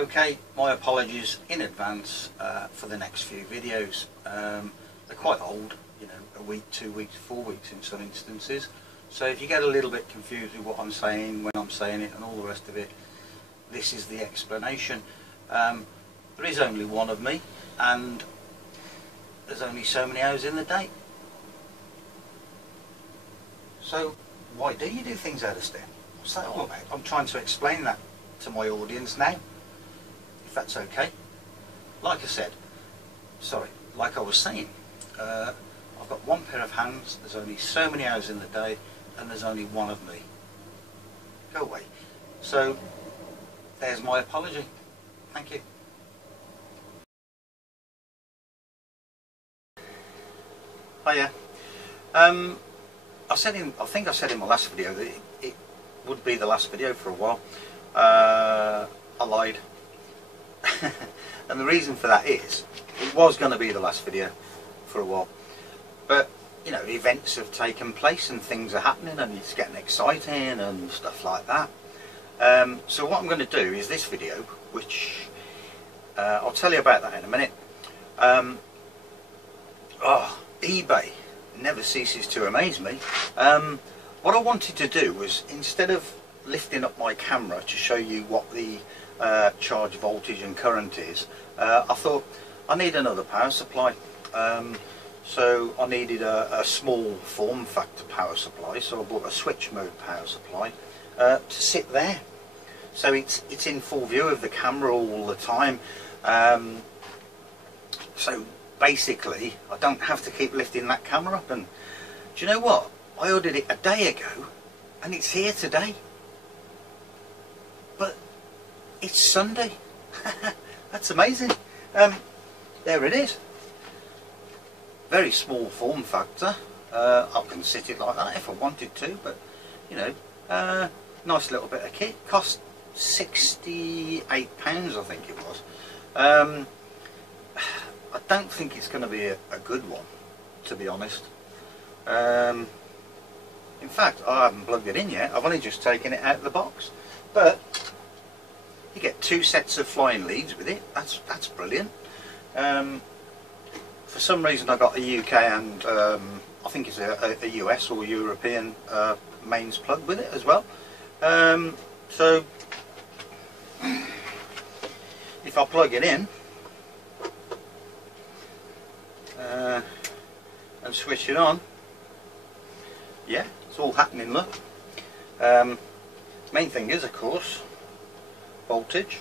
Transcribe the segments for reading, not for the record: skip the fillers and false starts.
Okay, my apologies in advance for the next few videos. They're quite old, you know, a week, 2 weeks, 4 weeks in some instances. So if you get a little bit confused with what I'm saying, when I'm saying it and all the rest of it, this is the explanation. There is only one of me and there's only so many hours in the day. So why do you do things out of step? What's that all about? I'm trying to explain that to my audience now, if that's okay. Like I said, like I was saying, I've got one pair of hands, there's only so many hours in the day, and there's only one of me. Go away. So there's my apology. Thank you. Hiya. I think I said in my last video that it would be the last video for a while. I lied. And the reason for that is, it was going to be the last video for a while. But, you know, events have taken place and things are happening and it's getting exciting and stuff like that. So what I'm going to do is this video, which I'll tell you about that in a minute. eBay never ceases to amaze me. What I wanted to do was, instead of lifting up my camera to show you what the charge voltage and current is, I thought I need another power supply. So I needed a small form factor power supply, so I bought a switch mode power supply to sit there, so it's in full view of the camera all the time. So basically I don't have to keep lifting that camera up. And do you know what, I ordered it a day ago and it's here today, but it's Sunday. That's amazing. There it is. Very small form factor. I can sit it like that if I wanted to, but you know, nice little bit of kit. Cost £68, I think it was. I don't think it's going to be a good one, to be honest. In fact, I haven't plugged it in yet. I've only just taken it out of the box. But you get 2 sets of flying leads with it. That's brilliant. For some reason I got a UK and I think it's a US or European mains plug with it as well. So if I plug it in and switch it on, yeah, it's all happening, look. Main thing is, of course, voltage.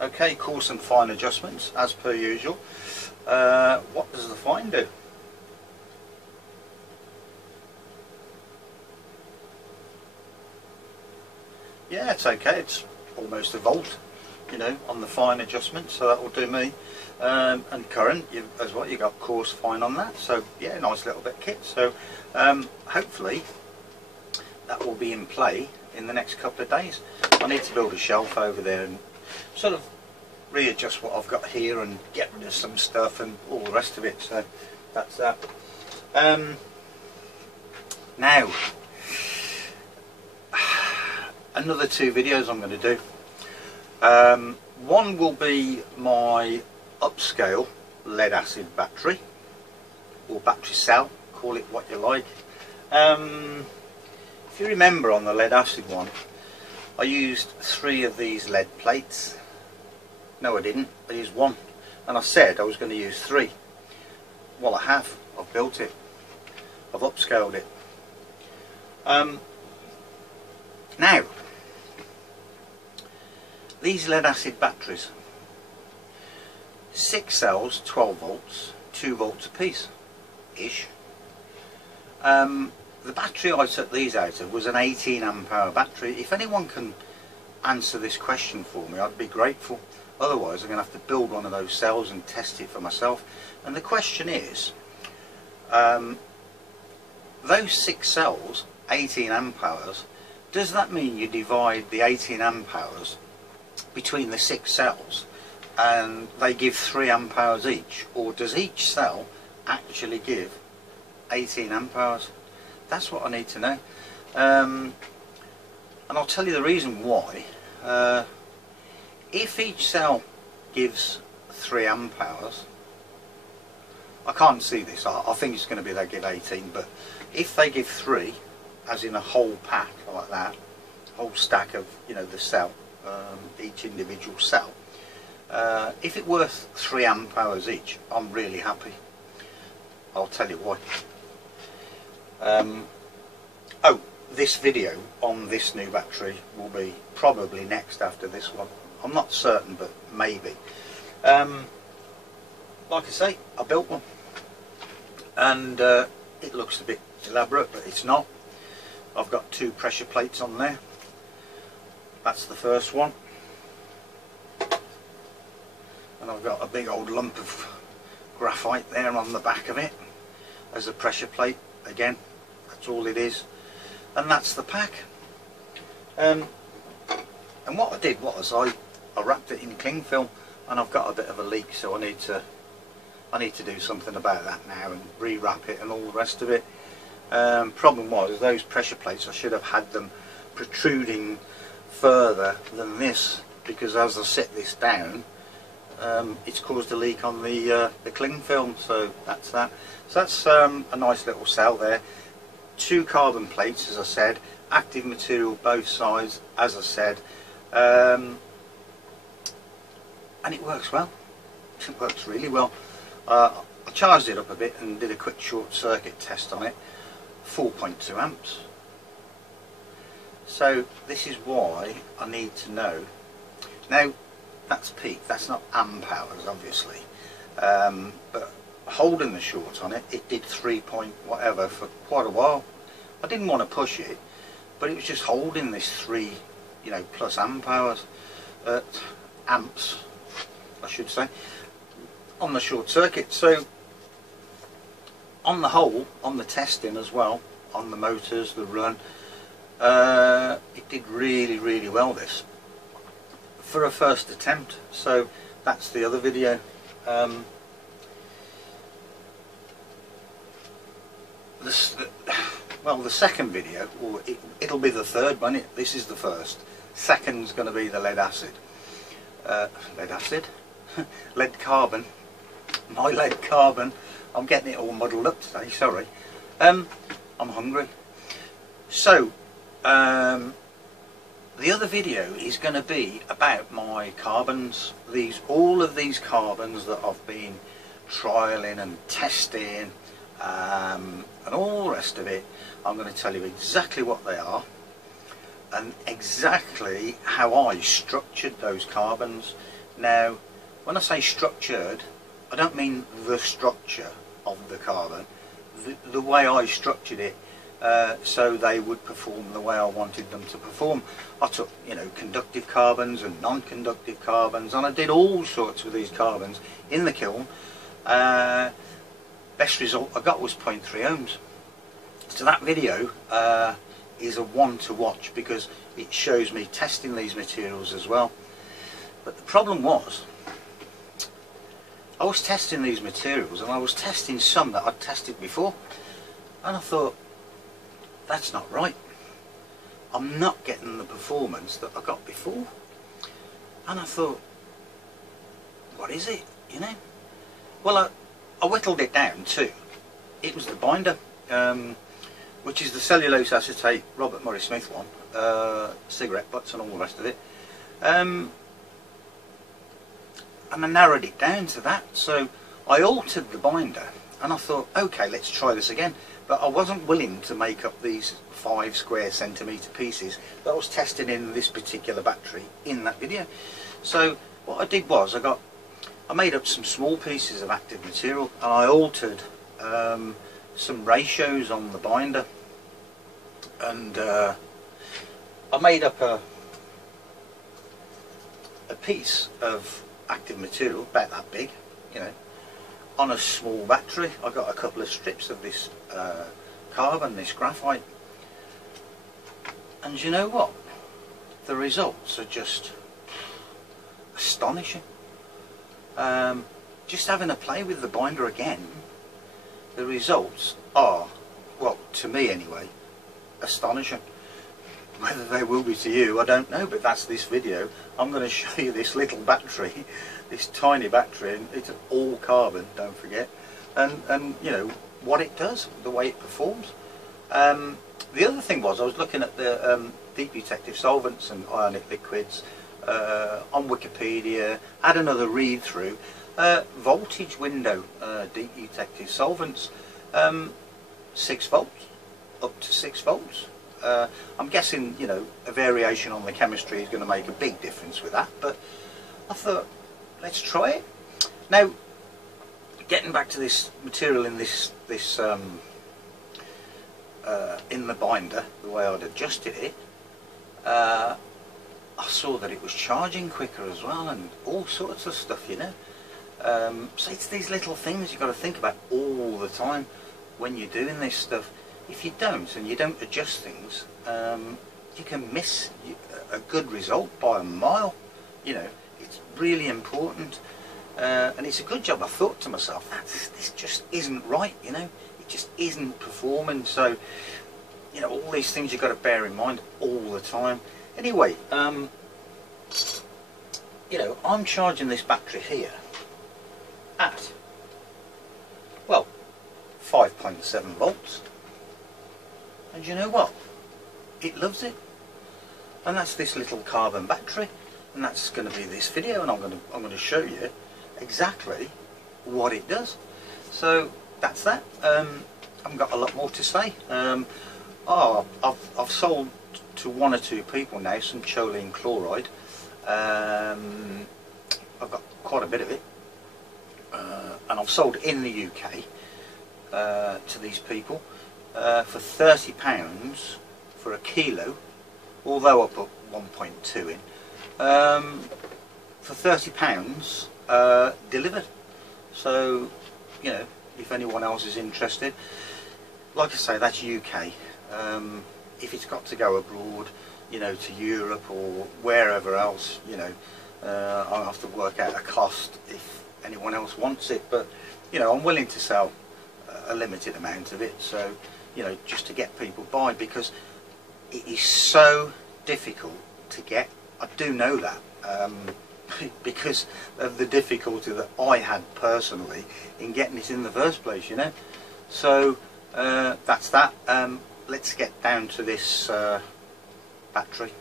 Okay, coarse and fine adjustments as per usual. What does the fine do? Yeah, it's okay, it's almost a volt, you know, on the fine adjustment, so that will do me. And current as well, you got coarse, fine on that, so yeah, nice little bit of kit. So hopefully that will be in play in the next couple of days. I need to build a shelf over there and sort of readjust what I've got here and get rid of some stuff and all the rest of it. So that's that. Now, another 2 videos I'm going to do. One will be my upscale lead acid battery, or battery cell, call it what you like. If you remember, on the lead acid one I used 3 of these lead plates. No, I didn't. I used 1, and I said I was going to use 3. Well, I have. I've built it. I've upscaled it. Now, these lead acid batteries, 6 cells, 12 volts, 2 volts a piece ish. The battery I took these out of was an 18 amp hour battery. If anyone can answer this question for me, I'd be grateful. Otherwise I'm going to have to build one of those cells and test it for myself. And the question is, those 6 cells, 18 amp hours, does that mean you divide the 18 amp hours between the 6 cells and they give 3 amp hours each, or does each cell actually give 18 amp hours? That's what I need to know. And I'll tell you the reason why. If each cell gives 3 amp hours, I can't see this, I think it's going to be they give 18, but if they give 3, as in a whole pack like that, whole stack of, you know, the cell, each individual cell, if it's worth 3 amp hours each, I'm really happy. I'll tell you why. Oh, this video on this new battery will be probably next after this one. I'm not certain, but maybe. Like I say, I built one, and it looks a bit elaborate, but it's not. I've got 2 pressure plates on there. That's the first one, and I've got a big old lump of graphite there on the back of it as a pressure plate. Again, that's all it is, and that's the pack. And what I did was I wrapped it in cling film, and I've got a bit of a leak, so I need to do something about that now and rewrap it and all the rest of it. Problem was, those pressure plates, I should have had them protruding further than this, because as I set this down, it's caused a leak on the cling film. So that's that. So that's a nice little cell there. 2 carbon plates, as I said, active material both sides, as I said, and it works well. It works really well. I charged it up a bit and did a quick short circuit test on it. 4.2 amps. So this is why I need to know. Now that's peak, that's not amp hours obviously, but holding the short on it, it did 3 point whatever for quite a while. I didn't want to push it, but it was just holding this 3, you know, plus amp hours, amps I should say, on the short circuit. So on the whole, on the testing as well, on the motors, the run, it did really well, this, for a first attempt. So that's the other video. Well, the second video, or it'll be the third one. This is the first. Second's going to be the lead acid. Lead carbon. My lead carbon. I'm getting it all muddled up today, sorry. I'm hungry. So, the other video is going to be about my carbons. All of these carbons that I've been trialing and testing, and all the rest of it. I'm going to tell you exactly what they are and exactly how I structured those carbons. Now, when I say structured, I don't mean the structure of the carbon, the way I structured it, so they would perform the way I wanted them to perform. I took, you know, conductive carbons and non-conductive carbons, and I did all sorts with these carbons in the kiln. Best result I got was 0.3 ohms. So that video is a one to watch, because it shows me testing these materials as well. But the problem was, I was testing these materials, and I was testing some that I'd tested before, and I thought, that's not right. I'm not getting the performance that I got before. And I thought, what is it, you know? Well, I whittled it down to, it was the binder, which is the cellulose acetate Robert Murray Smith one, cigarette butts and all the rest of it. And I narrowed it down to that. So I altered the binder, and I thought, okay, let's try this again. But I wasn't willing to make up these 5 square centimetre pieces that I was testing in this particular battery in that video. So what I did was, I made up some small pieces of active material, and I altered some ratios on the binder, and I made up a piece of active material about that big, you know, on a small battery. I got a couple of strips of this carbon, this graphite, and you know what, the results are just astonishing. Just having a play with the binder again, the results are, well, to me anyway, astonishing. Whether they will be to you, I don't know, but that's this video. I'm going to show you this little battery, this tiny battery, and it's all carbon, don't forget, and you know what it does, the way it performs. The other thing was, I was looking at the deep detective solvents and ionic liquids on Wikipedia, had another read through. Voltage window deep detective solvents, 6 volts, up to 6 volts. I'm guessing, you know, a variation on the chemistry is going to make a big difference with that, but I thought, let's try it. Now, getting back to this material in this in the binder, the way I'd adjusted it, I saw that it was charging quicker as well, and all sorts of stuff, you know. So it's these little things you've got to think about all the time when you're doing this stuff. If you don't, and you don't adjust things, you can miss a good result by a mile. You know, it's really important, and it's a good job I thought to myself, this just isn't right, you know, it just isn't performing. So, you know, all these things you've got to bear in mind all the time. Anyway, you know, I'm charging this battery here at, well, 5.7 volts. And you know what? It loves it. And that's this little carbon battery. And that's going to be this video, and I'm going to show you exactly what it does. So that's that. I haven't got a lot more to say. I've sold to 1 or 2 people now some choline chloride. I've got quite a bit of it, and I've sold in the UK to these people for £30 for a kilo, although I put 1.2 in, for £30 delivered. So, you know, if anyone else is interested, like I say, that's UK. If it's got to go abroad, you know, to Europe or wherever else, you know, I'll have to work out a cost if anyone else wants it. But, you know, I'm willing to sell a limited amount of it, so, you know, just to get people by, because it is so difficult to get. I do know that, because of the difficulty that I had personally in getting it in the first place, you know. So that's that. Let's get down to this battery.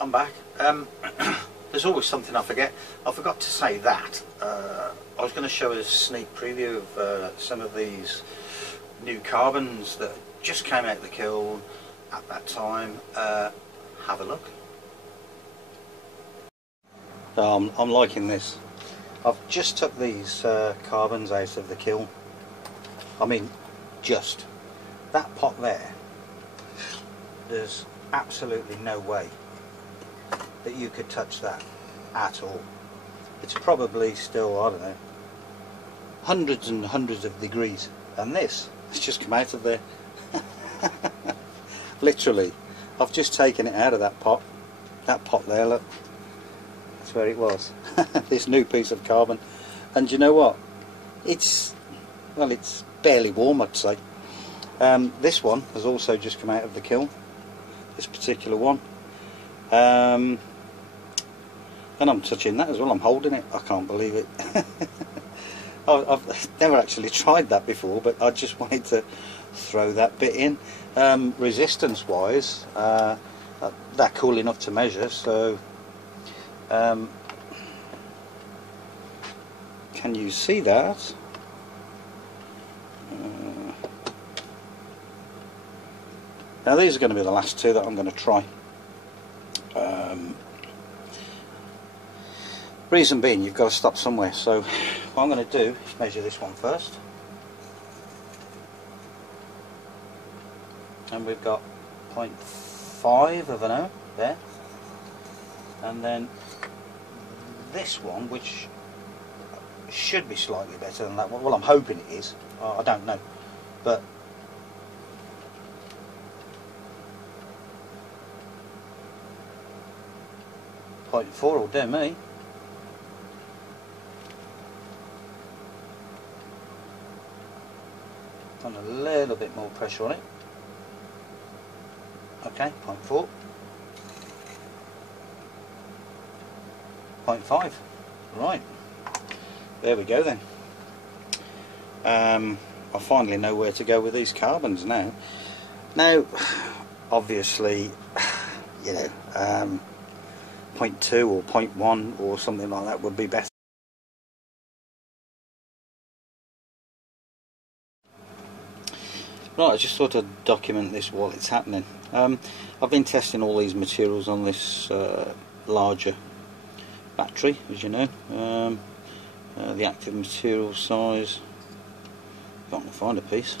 I'm back. There's always something I forget. I forgot to say that I was going to show a sneak preview of some of these new carbons that just came out of the kiln at that time. Have a look. I'm liking this. I've just took these carbons out of the kiln. I mean, just that pot there, there's absolutely no way that you could touch that at all. It's probably still, I don't know, hundreds and hundreds of degrees, and this has just come out of there. Literally, I've just taken it out of that pot there, look, that's where it was. This new piece of carbon, and you know what, it's, well, it's barely warm, I'd say. This one has also just come out of the kiln, this particular one, and I'm touching that as well. I'm holding it. I can't believe it. I've never actually tried that before, but I just wanted to throw that bit in. Resistance wise, they're cool enough to measure, so can you see that? Now these are going to be the last 2 that I'm going to try. Reason being, you've got to stop somewhere, so what I'm going to do is measure this one first. And we've got 0.5 of an ohm there. And then this one, which should be slightly better than that one. Well, I'm hoping it is. I don't know. But .4 will do me. Done a little bit more pressure on it. Okay, 0.4, 0.5. Right, there we go then. I finally know where to go with these carbons now. Now, obviously, you know, 0.2 or 0.1 or something like that would be better. Right, I just thought I'd document this while it's happening. I've been testing all these materials on this larger battery, as you know. The active material size, if I can find a piece,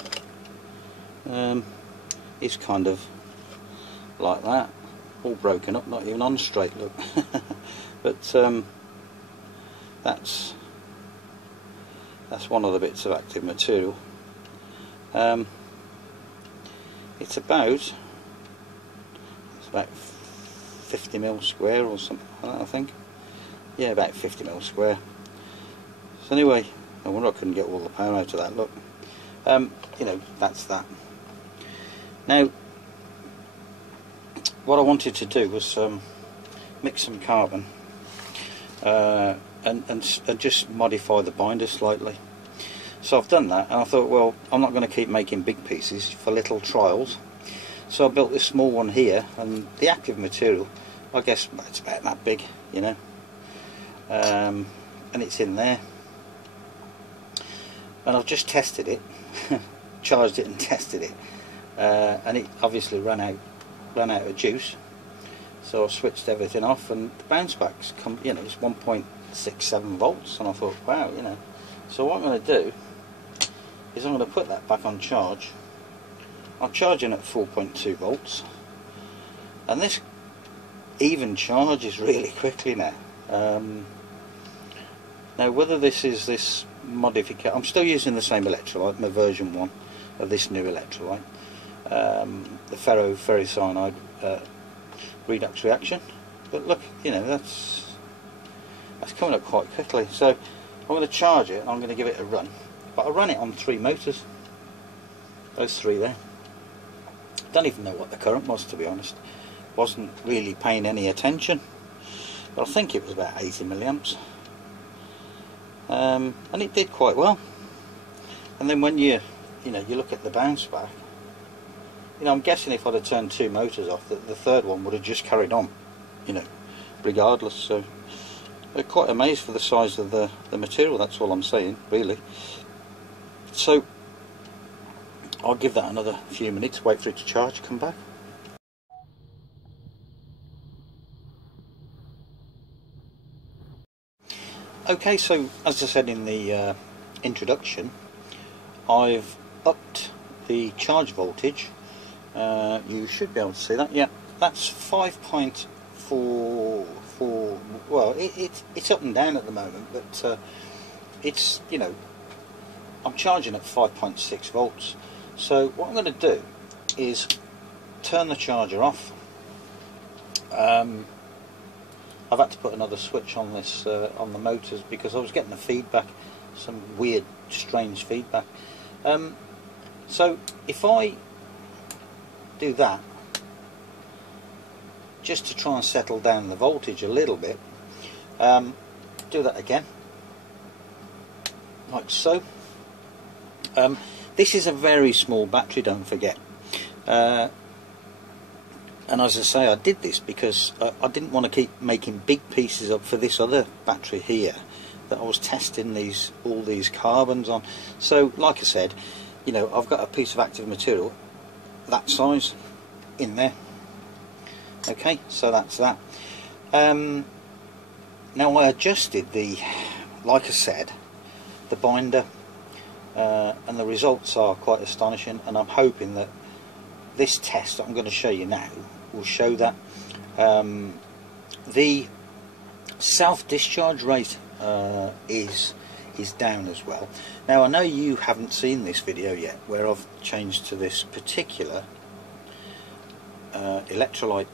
is kind of like that, all broken up, not even on straight, look. But that's one of the bits of active material. It's about 50 mil square or something like that, I think. Yeah, about 50 mil square. So anyway, I wonder I couldn't get all the power out of that, look. You know, that's that. Now, what I wanted to do was mix some carbon and just modify the binder slightly. So I've done that, and I thought, well, I'm not going to keep making big pieces for little trials. So I built this small one here, and the active material, I guess it's about that big, you know, and it's in there. And I've just tested it, charged it and tested it, and it obviously ran out of juice. So I switched everything off, and the bounce backs come, you know, it's 1.67 volts, and I thought, wow, you know. So what I'm going to do is I'm going to put that back on charge. I'm charging at 4.2 volts, and this even charges really quickly now. Now, whether this is this modification, I'm still using the same electrolyte, my version 1 of this new electrolyte, the ferrocyanide redox reaction. But look, you know, that's coming up quite quickly. So I'm going to charge it, and I'm going to give it a run. But I ran it on 3 motors, those 3 there. Don't even know what the current was, to be honest. Wasn't really paying any attention, but I think it was about 80 milliamps. And it did quite well. And then when you look at the bounce back, you know, I'm guessing if I'd have turned 2 motors off, the third one would have just carried on, you know, regardless. So they're quite amazed for the size of the material, that's all I'm saying, really. So I'll give that another few minutes, wait for it to charge, come back. Okay, so as I said in the introduction, I've upped the charge voltage. You should be able to see that. Yeah, that's 5.44. Well, it's up and down at the moment, but it's, you know, I'm charging at 5.6 volts. So what I'm going to do is turn the charger off. I've had to put another switch on this on the motors because I was getting the feedback, some weird, strange feedback. So if I do that, just to try and settle down the voltage a little bit, do that again, like so. This is a very small battery, don't forget. And as I say, I did this because I didn't want to keep making big pieces up for this other battery here that I was testing all these carbons on. So, like I said, you know, I've got a piece of active material that size in there. Okay, so that's that. Now I adjusted like I said, the binder, and the results are quite astonishing, and I'm hoping that this test that I'm going to show you now will show that. The self-discharge rate is down as well. Now I know you haven't seen this video yet where I've changed to this particular electrolyte,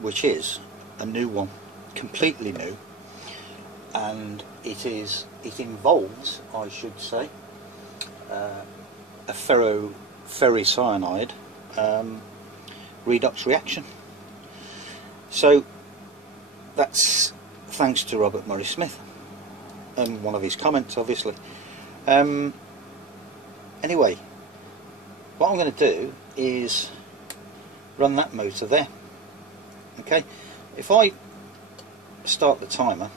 which is a new one, completely new, and it involves, I should say, a ferrocyanide redox reaction. So that's thanks to Robert Murray Smith and one of his comments, obviously. Anyway, what I'm going to do is run that motor there. Okay, if I start the timer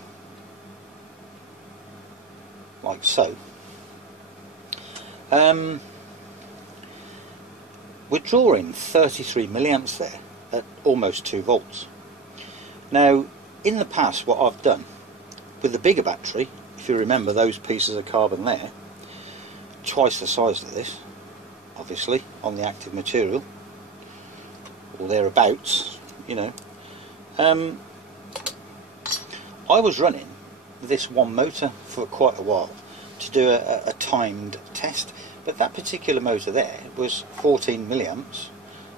like so, we're drawing 33 milliamps there at almost 2 volts. Now, in the past, what I've done with the bigger battery, if you remember those pieces of carbon there, twice the size of this, obviously, on the active material, or thereabouts, you know, I was running this one motor for quite a while to do a timed test, but that particular motor there was 14 milliamps,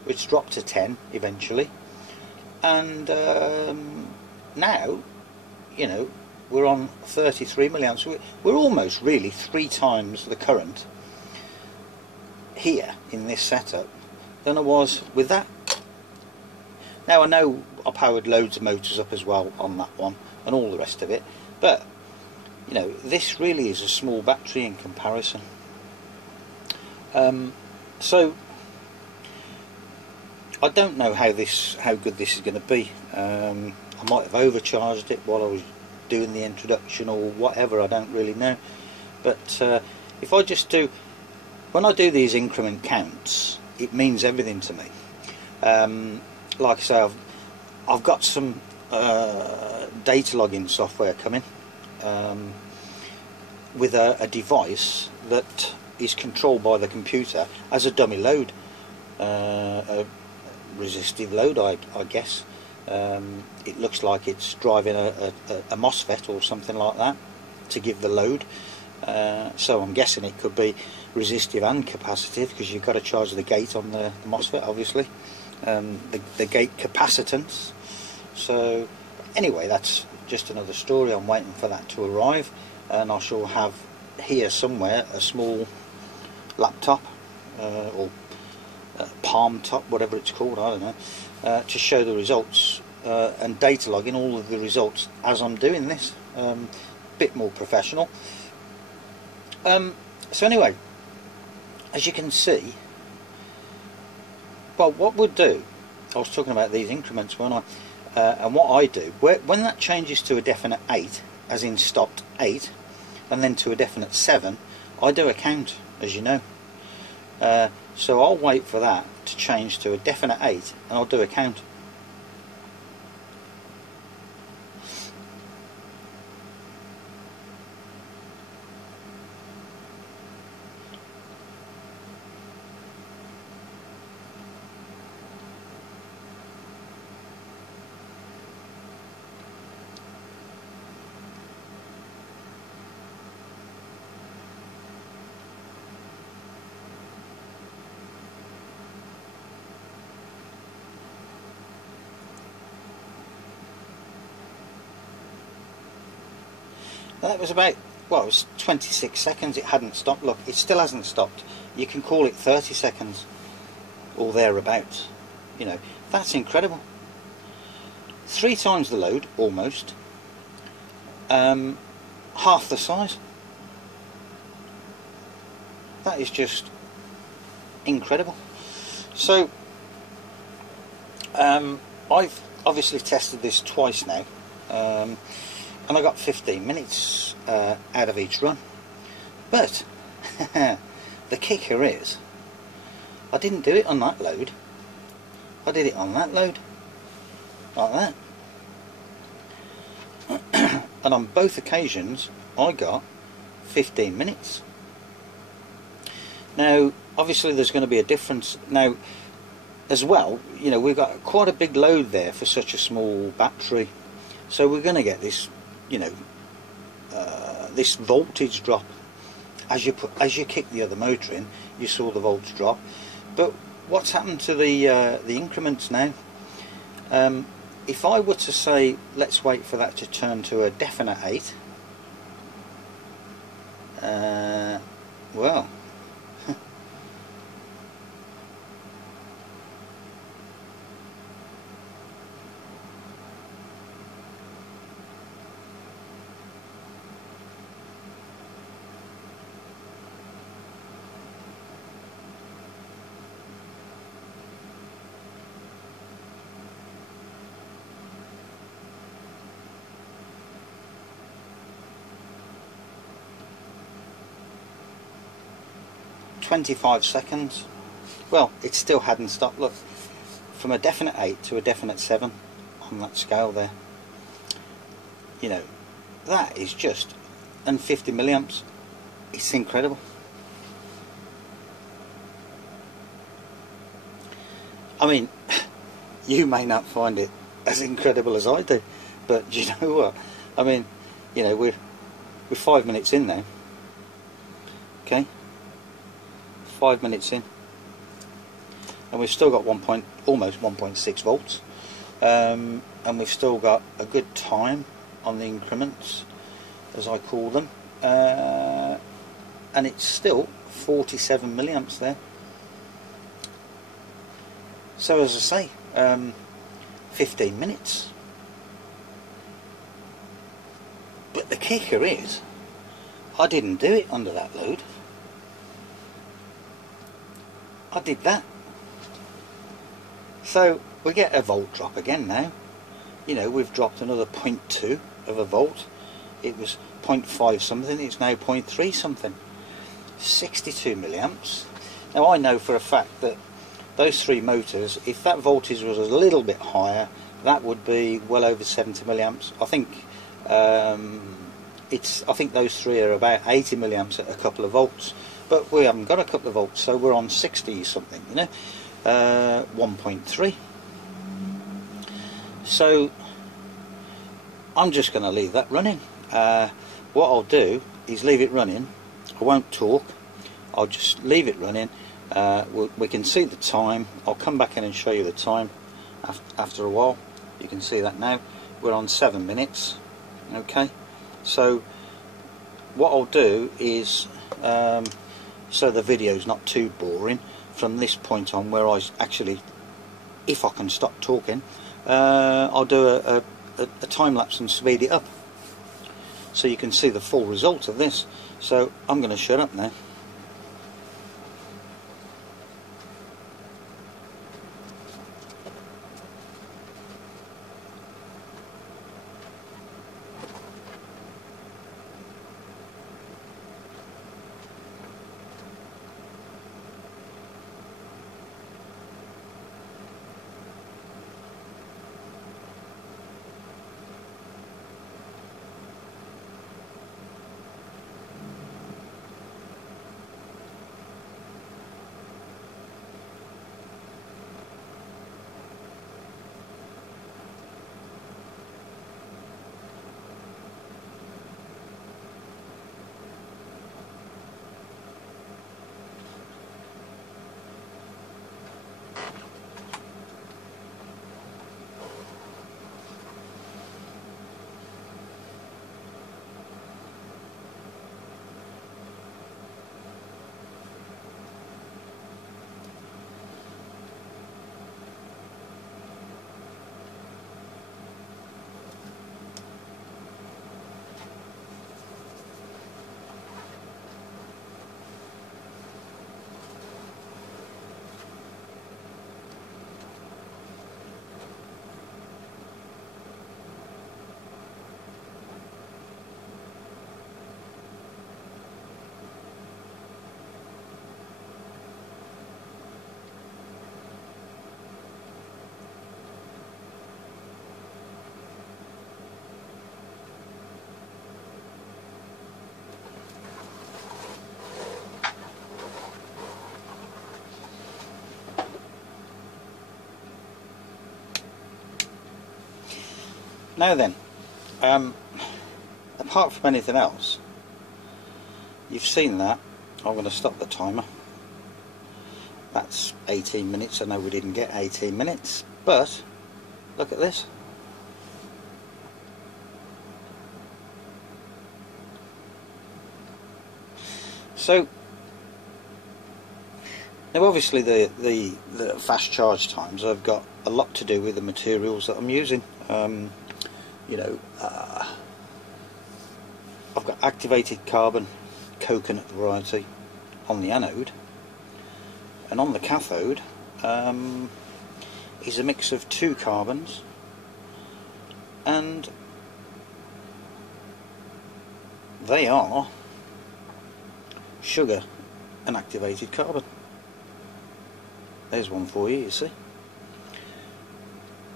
which dropped to 10 eventually, and now, you know, we're on 33 milliamps. We're almost really 3 times the current here in this setup than I was with that. Now, I know I powered loads of motors up as well on that one and all the rest of it, but you know, this really is a small battery in comparison. So I don't know how good this is going to be. I might have overcharged it while I was doing the introduction or whatever, I don't really know. But if I just do, when I do these increment counts, it means everything to me. Like I say, I've got some data logging software coming with a device that is controlled by the computer as a dummy load, a resistive load, I guess. It looks like it's driving a MOSFET or something like that to give the load. So I'm guessing it could be resistive and capacitive, because you've got to charge the gate on the MOSFET, obviously, the gate capacitance. So anyway, that's just another story. I'm waiting for that to arrive, and I shall have here somewhere a small laptop or palm top, whatever it's called, I don't know, to show the results and data logging all of the results as I'm doing this. Bit more professional. So anyway, as you can see, well, what we'll do, I was talking about these increments, weren't I? And what I do, when that changes to a definite 8, as in stopped 8, and then to a definite 7, I do a count, as you know. So I'll wait for that to change to a definite 8, and I'll do a count. That was about, well, it was 26 seconds. It hadn't stopped. Look, it still hasn't stopped. You can call it 30 seconds or thereabouts. You know, that's incredible. 3 times the load, almost. Half the size. That is just incredible. So, I've obviously tested this twice now. And I got 15 minutes out of each run. But the kicker is, I didn't do it on that load. I did it on that load, like that. And on both occasions, I got 15 minutes. Now, obviously, there's going to be a difference. Now, as well, you know, we've got quite a big load there for such a small battery. So we're going to get this, you know, this voltage drop as you kick the other motor in. You saw the volts drop, but what's happened to the increments now? If I were to say, let's wait for that to turn to a definite 8, well, 25 seconds. Well, it still hadn't stopped. Look, from a definite 8 to a definite 7 on that scale there. You know, that is just, and 50 milliamps, it's incredible. I mean, you may not find it as incredible as I do, but do you know what? I mean, you know, we're 5 minutes in now. Okay, 5 minutes in, and we've still got almost 1.6 volts, and we've still got a good time on the increments, as I call them, and it's still 47 milliamps there. So as I say, 15 minutes. But the kicker is, I didn't do it under that load. I did that. So we get a volt drop again now. You know, we've dropped another 0.2 of a volt. It was 0.5 something, it's now 0.3 something. 62 milliamps. Now I know for a fact that those three motors, if that voltage was a little bit higher, that would be well over 70 milliamps. I think I think those three are about 80 milliamps at a couple of volts, but we haven't got a couple of volts, so we're on 60 something, you know, 1.3. So I'm just going to leave that running. What I'll do is leave it running. I won't talk, I'll just leave it running. We can see the time. I'll come back in and show you the time after a while. You can see that now. We're on 7 minutes. Okay, so what I'll do is, so the video's not too boring, from this point on, where I actually, if I can stop talking, I'll do a time lapse and speed it up so you can see the full result of this. So I'm going to shut up now. Now then, apart from anything else, you've seen that. I'm going to stop the timer. That's 18 minutes. I know we didn't get 18 minutes, but look at this. So now obviously the fast charge times have got a lot to do with the materials that I'm using. You know, I've got activated carbon coconut variety on the anode, and on the cathode is a mix of 2 carbons and they are sugar an activated carbon. There's one for you, you see.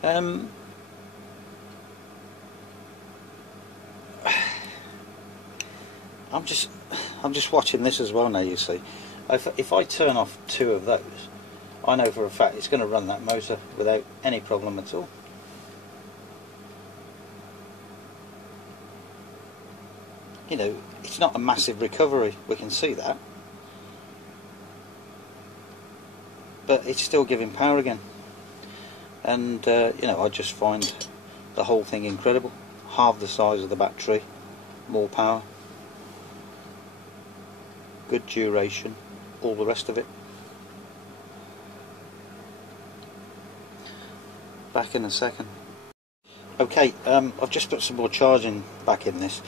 I'm just watching this as well now, you see. If I turn off 2 of those, I know for a fact it's going to run that motor without any problem at all. You know, it's not a massive recovery, we can see that, but it's still giving power again. And you know, I just find the whole thing incredible. Half the size of the battery, more power, good duration, all the rest of it. Back in a second. Okay, I've just put some more charging back in this.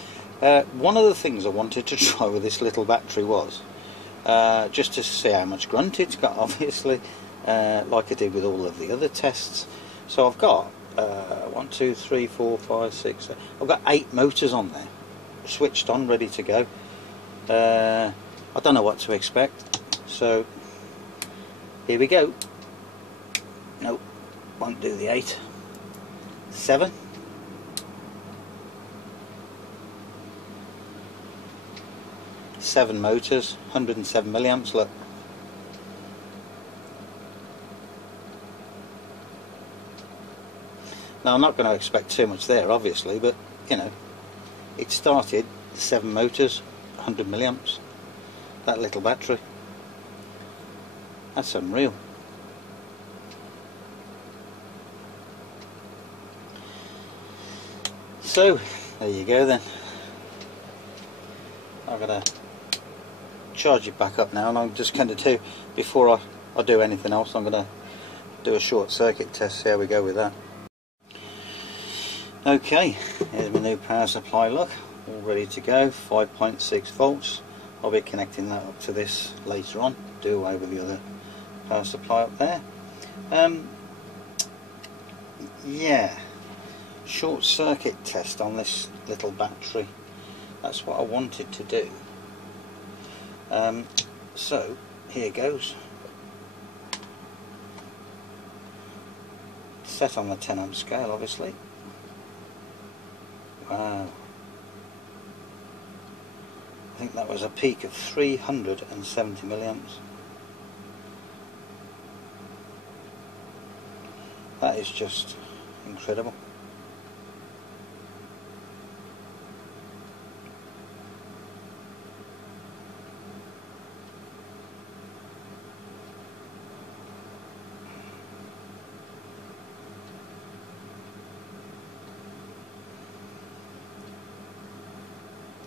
One of the things I wanted to try with this little battery was just to see how much grunt it's got, obviously, like I did with all of the other tests. So I've got 1, 2, 3, 4, 5, 6, I've got 8 motors on there, switched on, ready to go. I don't know what to expect, so here we go. Nope, won't do the 8. 7. Seven motors, 107 milliamps, look. Now I'm not going to expect too much there, obviously, but you know, it started 7 motors, 100 milliamps, that little battery. That's unreal. So there you go then. I'm going to charge it back up now, and I'm just going to do, before I do anything else, I'm going to do a short circuit test, see how we go with that. Okay, here's my new power supply, look, all ready to go, 5.6 volts. I'll be connecting that up to this later on, do away with the other power supply up there. Yeah, short circuit test on this little battery, that's what I wanted to do. So here goes. Set on the 10 amp scale, obviously. Wow, I think that was a peak of 370 milliamps. That is just incredible.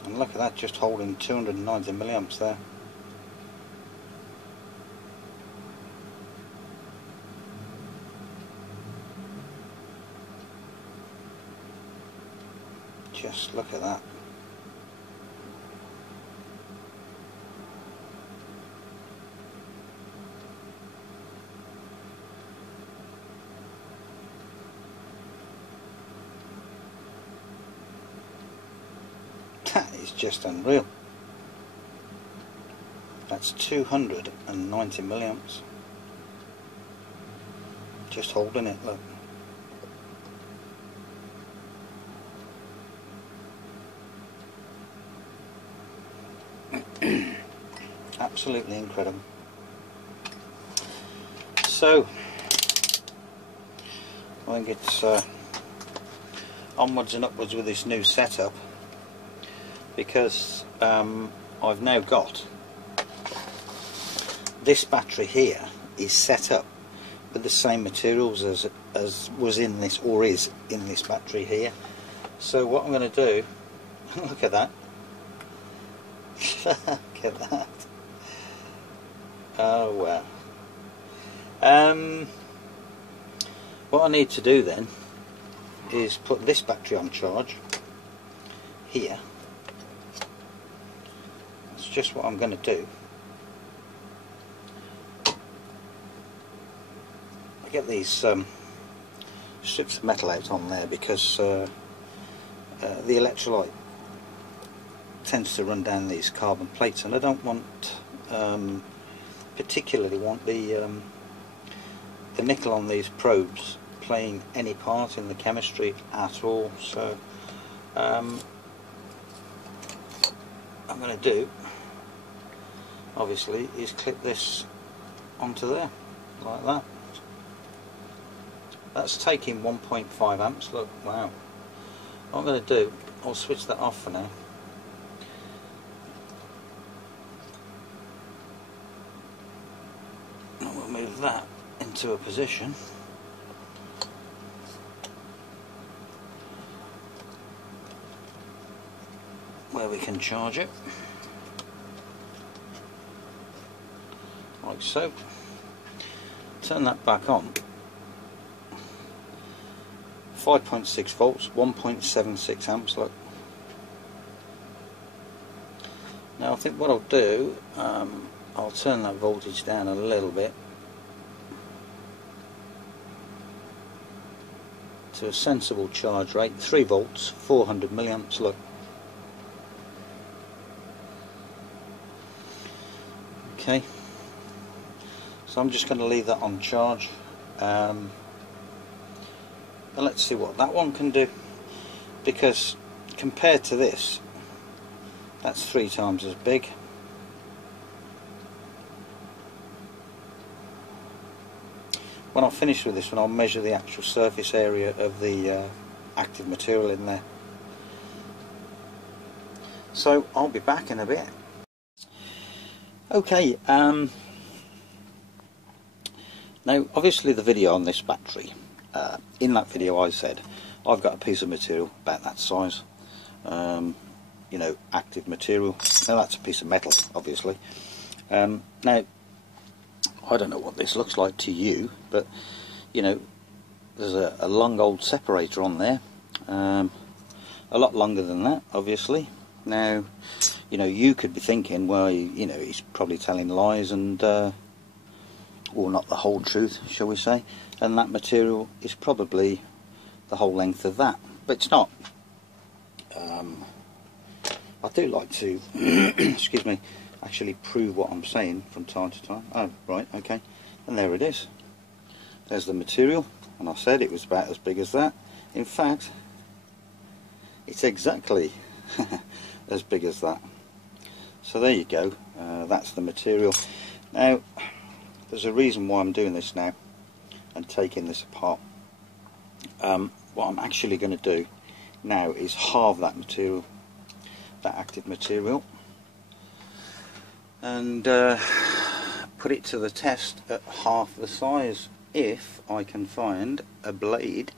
And look at that, just holding 290 milliamps there. Just look at that. That is just unreal. That's 290 milliamps. Just holding it, look. Absolutely incredible. So I think it's onwards and upwards with this new setup, because I've now got this battery here is set up with the same materials as was in this, or is in this battery here. So what I'm going to do, look at that. Look at that. Oh wow. What I need to do then is put this battery on charge here. That's just what I'm going to do. I get these strips of metal out on there because the electrolyte tends to run down these carbon plates, and I don't want particularly want the nickel on these probes playing any part in the chemistry at all. So I'm going to do, obviously, is clip this onto there like that. That's taking 1.5 amps. Look, wow. What I'm going to do, I'll switch that off for now. And we'll move that into a position where we can charge it, like so. Turn that back on. 5.6 volts, 1.76 amps. Look. Now I think what I'll do, I'll turn that voltage down a little bit to a sensible charge rate. 3 volts, 400 milliamps. Look. Okay. So I'm just going to leave that on charge. And let's see what that one can do, because compared to this, that's 3 times as big. When I finish with this one, I'll measure the actual surface area of the active material in there. So I'll be back in a bit. Okay, now obviously the video on this battery, in that video I said I've got a piece of material about that size, you know, active material. Now that's a piece of metal, obviously. Now I don't know what this looks like to you, but you know, there's a long old separator on there, a lot longer than that, obviously. Now, you know, you could be thinking, well, you know, he's probably telling lies and or not the whole truth, shall we say, and that material is probably the whole length of that, but it's not. I do like to excuse me, actually prove what I'm saying from time to time. Oh, right, okay, and there it is. There's the material, and I said it was about as big as that. In fact, it's exactly as big as that. So there you go, that's the material. Now there's a reason why I'm doing this now and taking this apart. What I'm actually going to do now is halve that material, that active material, and put it to the test at half the size, if I can find a blade